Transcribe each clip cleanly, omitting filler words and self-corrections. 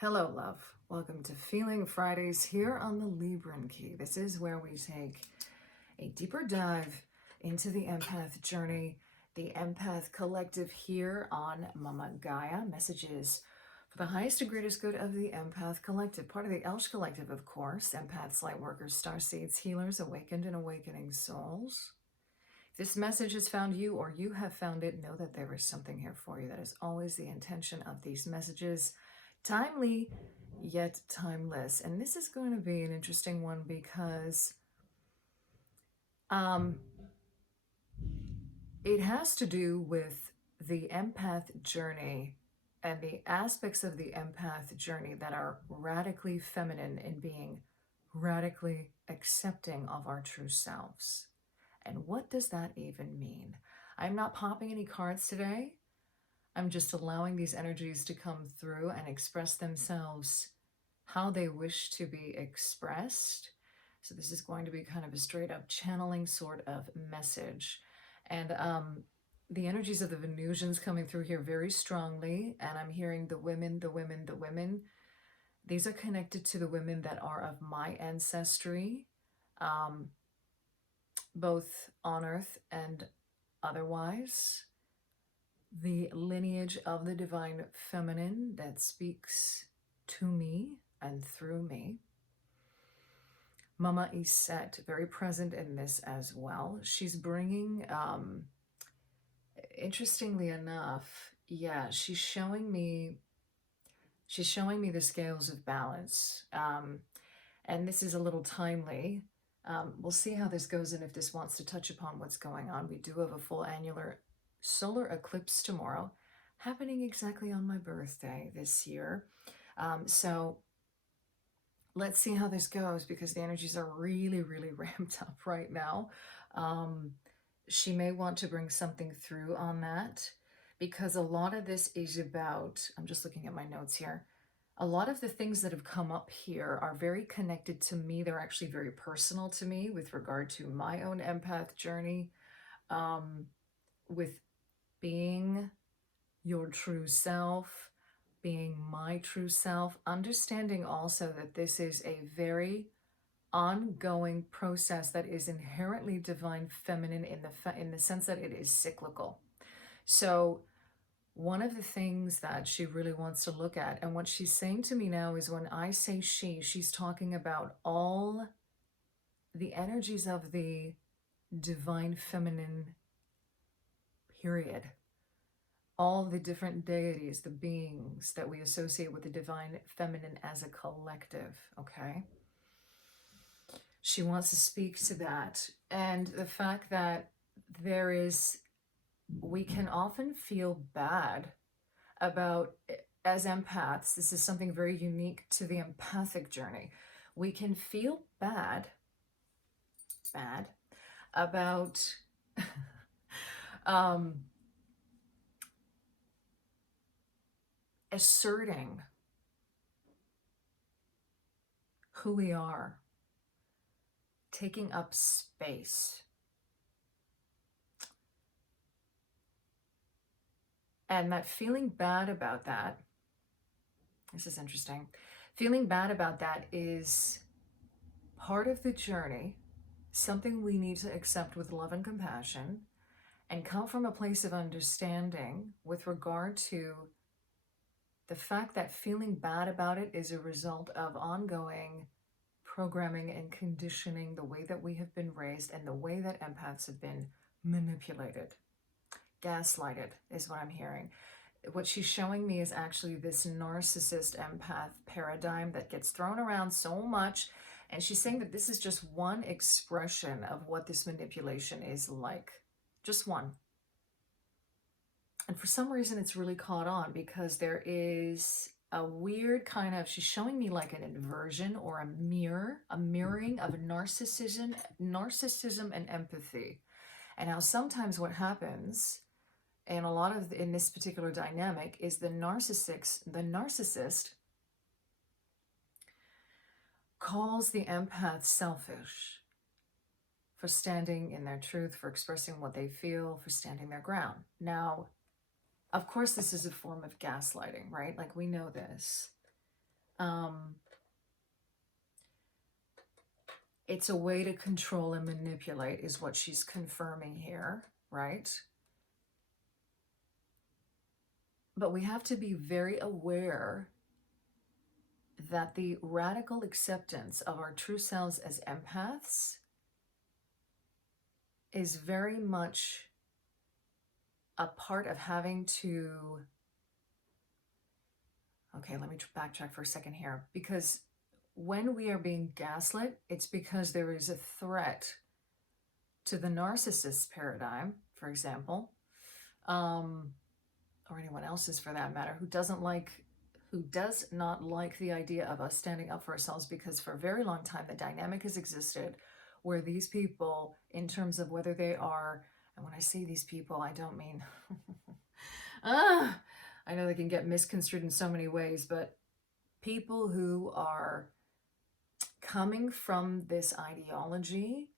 Hello, love. Welcome to Feeling Fridays here on the Libran Key. This is where we take a deeper dive into the empath journey, the empath collective here on Mama Gaia. Messages for the highest and greatest good of the empath collective, part of the Elsh collective, of course. Empaths, light workers, starseeds, healers, awakened and awakening souls. If this message has found you or you have found it, know that there is something here for you. That is always the intention of these messages. Timely, yet timeless. And this is going to be an interesting one because it has to do with the empath journey and the aspects of the empath journey that are radically feminine in being radically accepting of our true selves. And what does that even mean? I'm not popping any cards today. I'm just allowing these energies to come through and express themselves how they wish to be expressed. So this is going to be kind of a straight up channeling sort of message. And the energies of the Venusians coming through here very strongly. And I'm hearing the women, the women, the women. These are connected to the women that are of my ancestry, both on earth and otherwise. The lineage of the divine feminine that speaks to me and through me. Mama Iset, very present in this as well. She's bringing, interestingly enough, yeah, she's showing me the scales of balance. And this is a little timely. We'll see how this goes and if this wants to touch upon what's going on. We do have a full annular solar eclipse tomorrow, happening exactly on my birthday this year. So let's see how this goes because the energies are really, really ramped up right now. She may want to bring something through on that because a lot of this is about, I'm just looking at my notes here. A lot of the things that have come up here are very connected to me. They're actually very personal to me with regard to my own empath journey, with being your true self, being my true self, understanding also that this is a very ongoing process that is inherently divine feminine in the sense that it is cyclical. So one of the things that she really wants to look at, and what she's saying to me now is when I say she's talking about all the energies of the divine feminine period, all the different deities, the beings that we associate with the divine feminine as a collective, okay? She wants to speak to that. And the fact that we can often feel bad about, as empaths, this is something very unique to the empathic journey. We can feel bad about asserting who we are, taking up space. And that feeling bad about that, this is interesting, feeling bad about that is part of the journey, something we need to accept with love and compassion, and come from a place of understanding with regard to the fact that feeling bad about it is a result of ongoing programming and conditioning, the way that we have been raised and the way that empaths have been manipulated. Gaslighted is what I'm hearing. What she's showing me is actually this narcissist empath paradigm that gets thrown around so much. And she's saying that this is just one expression of what this manipulation is like. Just one. And for some reason, it's really caught on because there is a weird kind of, she's showing me like an inversion or a mirroring of narcissism and empathy. And how sometimes what happens and a lot of in this particular dynamic is the narcissist calls the empath selfish for standing in their truth, for expressing what they feel, for standing their ground. Now, of course, this is a form of gaslighting, right? Like we know this. It's a way to control and manipulate is what she's confirming here, right? But we have to be very aware that the radical acceptance of our true selves as empaths is very much a part of having to, okay, let me backtrack for a second here, because when we are being gaslit, it's because there is a threat to the narcissist paradigm, for example, or anyone else's for that matter, who does not like the idea of us standing up for ourselves, because for a very long time the dynamic has existed where these people, in terms of whether they are, and when I say these people, I don't mean I know they can get misconstrued in so many ways, but people who are coming from this ideology,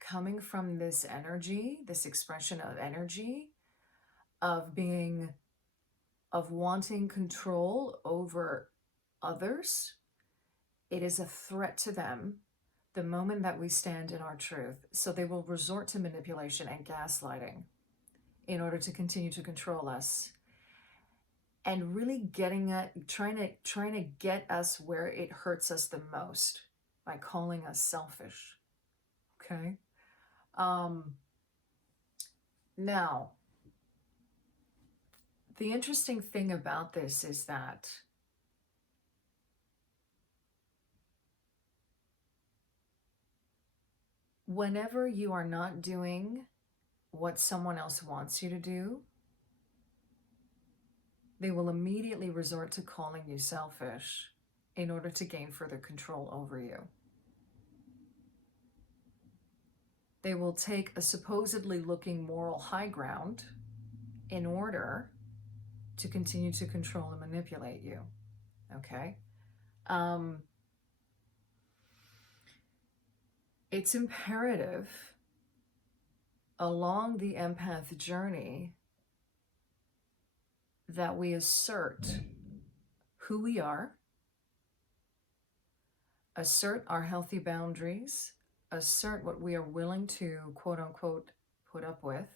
coming from this energy, this expression of energy, of being, of wanting control over others, it is a threat to them the moment that we stand in our truth. So they will resort to manipulation and gaslighting in order to continue to control us, and really getting at trying to get us where it hurts us the most by calling us selfish. Okay. Now, the interesting thing about this is that whenever you are not doing what someone else wants you to do, they will immediately resort to calling you selfish in order to gain further control over you. They will take a supposedly looking moral high ground in order to continue to control and manipulate you. Okay? It's imperative along the empath journey that we assert who we are, assert our healthy boundaries, assert what we are willing to, quote unquote, put up with.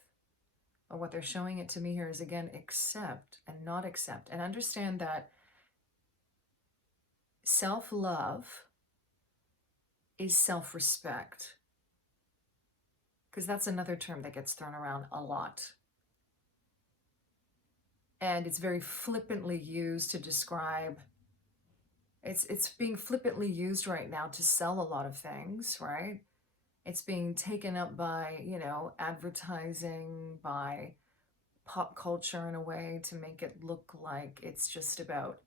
Or what they're showing it to me here is, again, accept and not accept. And understand that self-love is self-respect. Because that's another term that gets thrown around a lot. And it's very flippantly used to describe, it's being flippantly used right now to sell a lot of things, right? It's being taken up by, advertising, by pop culture in a way to make it look like it's just about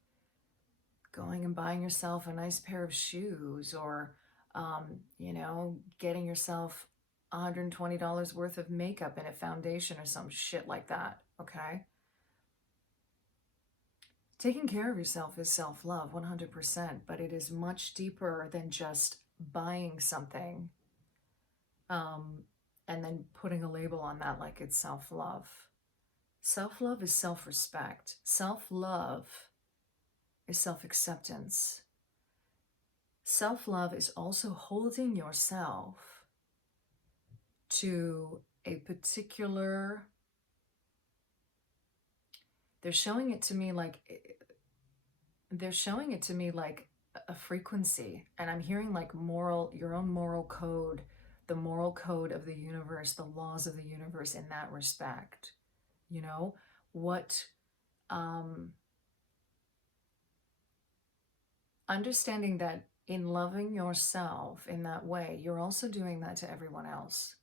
going and buying yourself a nice pair of shoes, or, getting yourself $120 worth of makeup and a foundation or some shit like that, okay? Taking care of yourself is self-love, 100%, but it is much deeper than just buying something and then putting a label on that like it's self-love. Self-love is self-respect. Self-love is self-acceptance. Self-love is also holding yourself to a particular, they're showing it to me like a frequency, and I'm hearing like your own moral code, the moral code of the universe, the laws of the universe in that respect. Understanding that in loving yourself in that way, you're also doing that to everyone else.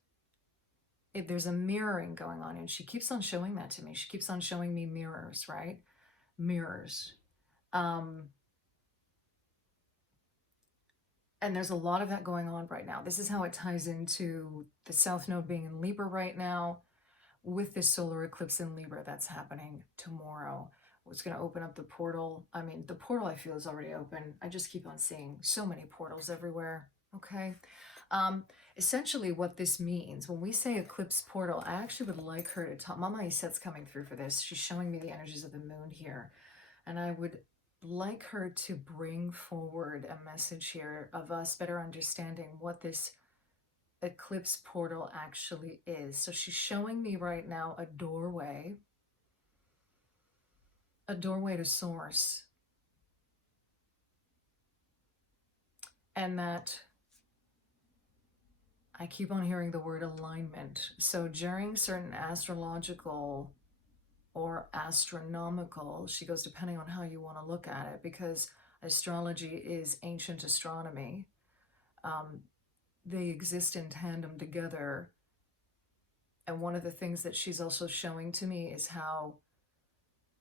There's a mirroring going on, and she keeps on showing that to me. She keeps on showing me mirrors, right? Mirrors. And there's a lot of that going on right now. This is how it ties into the South Node being in Libra right now, with this solar eclipse in Libra that's happening tomorrow. It's going to open up the portal. I mean, the portal I feel is already open. I just keep on seeing so many portals everywhere. Okay. Essentially what this means, when we say eclipse portal, I actually would like her to talk. Mama Isette's coming through for this. She's showing me the energies of the moon here. And I would like her to bring forward a message here of us better understanding what this eclipse portal actually is. So she's showing me right now a doorway to source. And that I keep on hearing the word alignment. So during certain astrological or astronomical, she goes, depending on how you want to look at it, because astrology is ancient astronomy. They exist in tandem together. And one of the things that she's also showing to me is how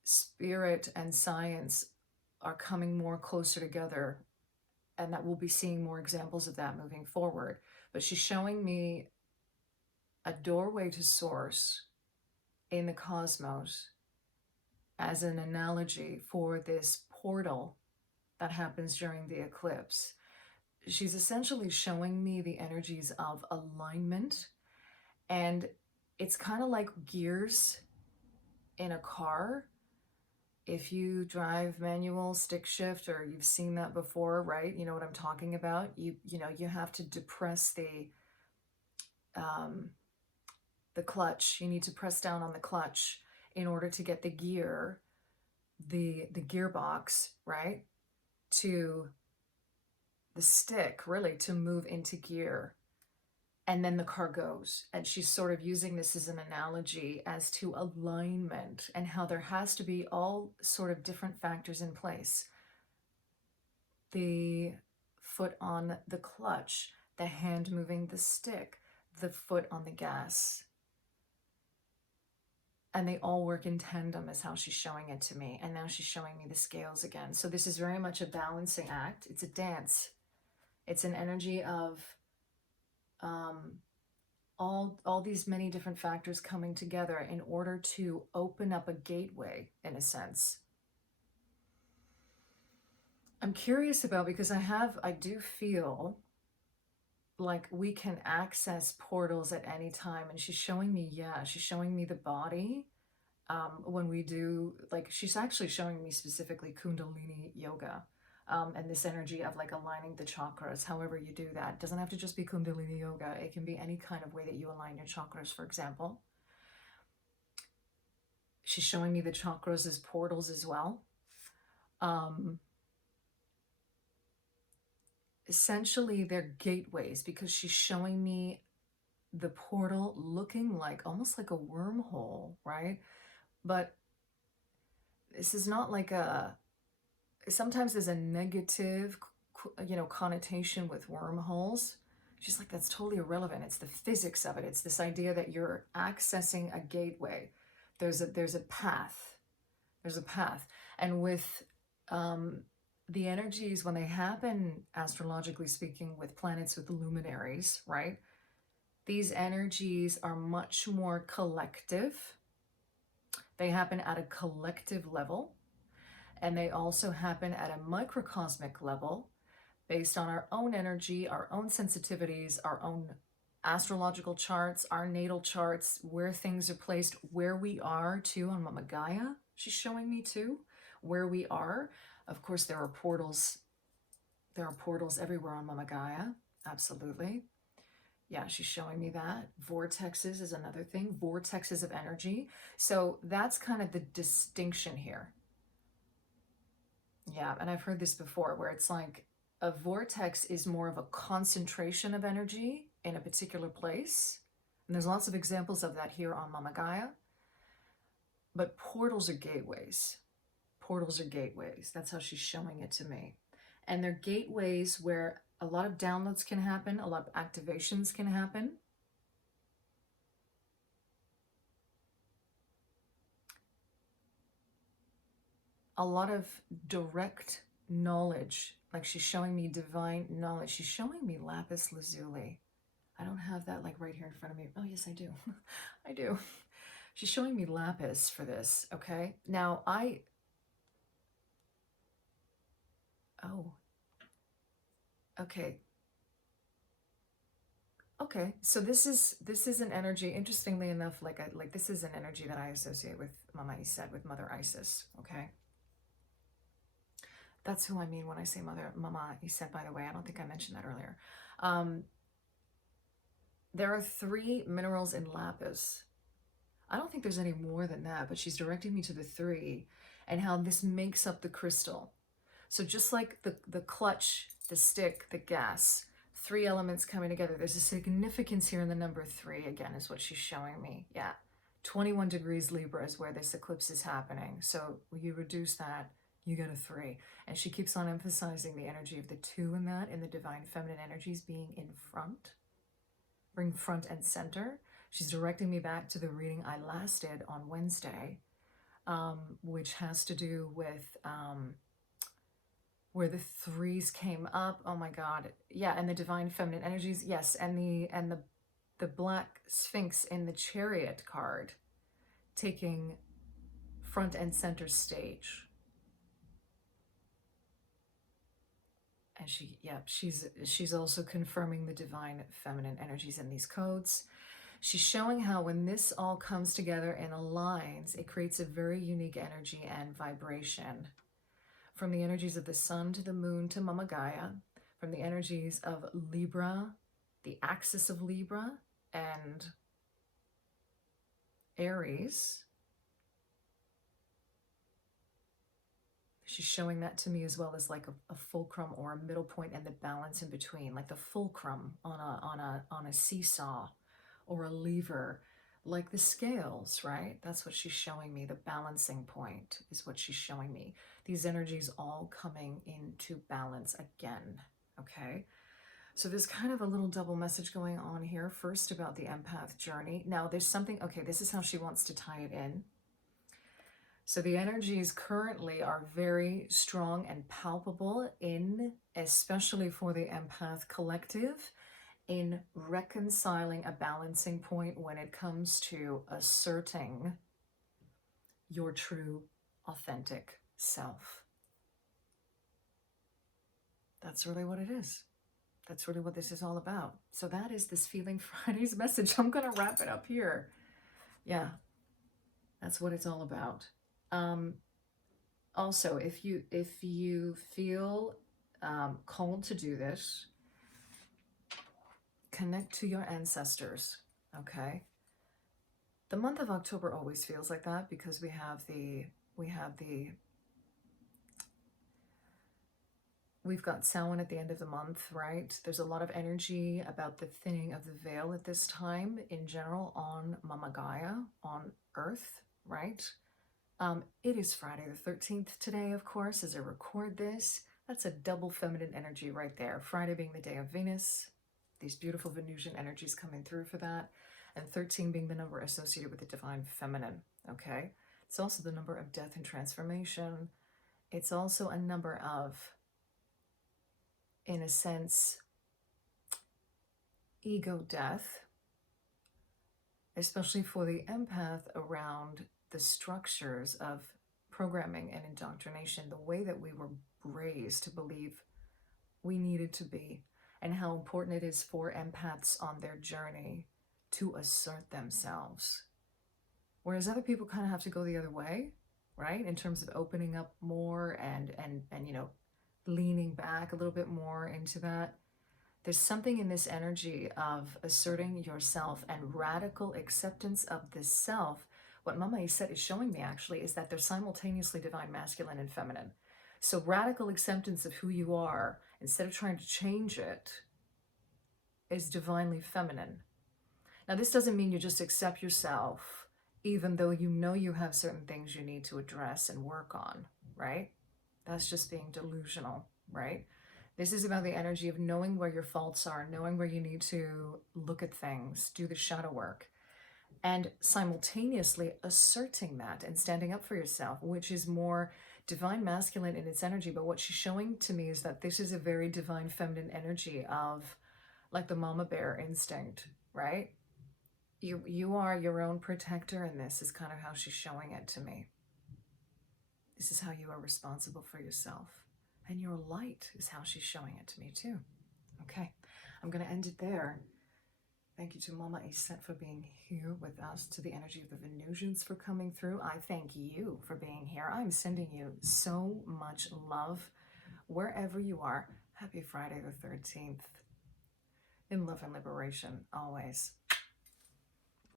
spirit and science are coming more closer together, and that we'll be seeing more examples of that moving forward. But she's showing me a doorway to source in the cosmos as an analogy for this portal that happens during the eclipse. She's essentially showing me the energies of alignment, and it's kind of like gears in a car. If you drive manual stick shift, or you've seen that before, right? You know what I'm talking about. You know, you have to depress the clutch. You need to press down on the clutch in order to get the gear, the gearbox, right, to the stick, really, to move into gear. And then the car goes. And she's sort of using this as an analogy as to alignment and how there has to be all sort of different factors in place. The foot on the clutch, the hand moving the stick, the foot on the gas. And they all work in tandem is how she's showing it to me. And now she's showing me the scales again. So this is very much a balancing act. It's a dance. It's an energy of all these many different factors coming together in order to open up a gateway, in a sense. I'm curious about, because I do feel like we can access portals at any time. And she's showing me, she's showing me the body. When we do, like, she's actually showing me specifically Kundalini yoga. And this energy of like aligning the chakras, however you do that. It doesn't have to just be Kundalini yoga. It can be any kind of way that you align your chakras, for example. She's showing me the chakras as portals as well. Essentially, they're gateways, because she's showing me the portal looking like almost like a wormhole, right? But this is not like sometimes there's a negative, connotation with wormholes. She's like, that's totally irrelevant. It's the physics of it. It's this idea that you're accessing a gateway. There's a path. There's a path. And with the energies, when they happen, astrologically speaking, with planets, with luminaries, right? These energies are much more collective. They happen at a collective level. And they also happen at a microcosmic level based on our own energy, our own sensitivities, our own astrological charts, our natal charts, where things are placed, where we are too on Mama Gaia. She's showing me too, where we are. Of course, there are portals. There are portals everywhere on Mama Gaia. Absolutely. Yeah, she's showing me that. Vortexes is another thing. Vortexes of energy. So that's kind of the distinction here. Yeah, and I've heard this before, where it's like a vortex is more of a concentration of energy in a particular place. And there's lots of examples of that here on Mama Gaia. But portals are gateways. Portals are gateways. That's how she's showing it to me. And they're gateways where a lot of downloads can happen, a lot of activations can happen. A lot of direct knowledge, like she's showing me divine knowledge. She's showing me Lapis Lazuli. I don't have that like right here in front of me. Oh, yes, I do. I do. She's showing me lapis for this, okay? Now, oh, okay. Okay, so this is an energy, interestingly enough, like this is an energy that I associate with Mama Iset, with Mother Isis, okay? That's who I mean when I say Mama Iset, by the way. I don't think I mentioned that earlier. Um, there are 3 minerals in Lapis. I don't think there's any more than that, but she's directing me to the 3 and how this makes up the crystal. So just like the clutch, the stick, the gas, 3 elements coming together, there's a significance here in the number 3, again, is what she's showing me. Yeah. 21 degrees Libra is where this eclipse is happening. So you reduce that, you get a 3. And she keeps on emphasizing the energy of the 2 in that, in the divine feminine energies being in front. Bring front and center. She's directing me back to the reading I last did on Wednesday, which has to do with where the 3s came up. Oh my God. Yeah, and the divine feminine energies. Yes, and the black sphinx in the chariot card taking front and center stage. And she's also confirming the divine feminine energies in these codes. She's showing how when this all comes together and aligns, it creates a very unique energy and vibration. From the energies of the sun to the moon to Mama Gaia, from the energies of Libra, the axis of Libra, and Aries. She's showing that to me as well as like a fulcrum or a middle point and the balance in between, like the fulcrum on a seesaw or a lever, like the scales, right? That's what she's showing me. The balancing point is what she's showing me. These energies all coming into balance again, okay? So there's kind of a little double message going on here. First about the empath journey. Now there's something, okay, this is how she wants to tie it in. So the energies currently are very strong and palpable especially for the empath collective, in reconciling a balancing point when it comes to asserting your true, authentic self. That's really what it is. That's really what this is all about. So that is this Feeling Friday's message. I'm going to wrap it up here. Yeah, that's what it's all about. Also, if you feel called to do this, connect to your ancestors, okay? The month of October always feels like that because we've got Samhain at the end of the month, right? There's a lot of energy about the thinning of the veil at this time in general on Mama Gaia, on Earth, right? It is Friday the 13th today, of course, as I record this. That's a double feminine energy right there. Friday being the day of Venus, these beautiful Venusian energies coming through for that, and 13 being the number associated with the divine feminine, okay? It's also the number of death and transformation. It's also a number of, in a sense, ego death, especially for the empath around the structures of programming and indoctrination, the way that we were raised to believe we needed to be, and how important it is for empaths on their journey to assert themselves. Whereas other people kind of have to go the other way, right? In terms of opening up more and you know, leaning back a little bit more into that. There's something in this energy of asserting yourself and radical acceptance of the self. What Mama Iset is showing me actually is that they're simultaneously divine masculine and feminine. So radical acceptance of who you are, instead of trying to change it, is divinely feminine. Now this doesn't mean you just accept yourself, even though you know you have certain things you need to address and work on, right? That's just being delusional, right? This is about the energy of knowing where your faults are, knowing where you need to look at things, do the shadow work, and simultaneously asserting that and standing up for yourself, which is more divine masculine in its energy. But what she's showing to me is that this is a very divine feminine energy of like the mama bear instinct, right? You are your own protector, and this is kind of how she's showing it to me. This is how you are responsible for yourself. And your light is how she's showing it to me too. Okay, I'm going to end it there. Thank you to Mama Iset for being here with us, to the energy of the Venusians for coming through. I thank you for being here. I'm sending you so much love wherever you are. Happy Friday the 13th. In love and liberation, always.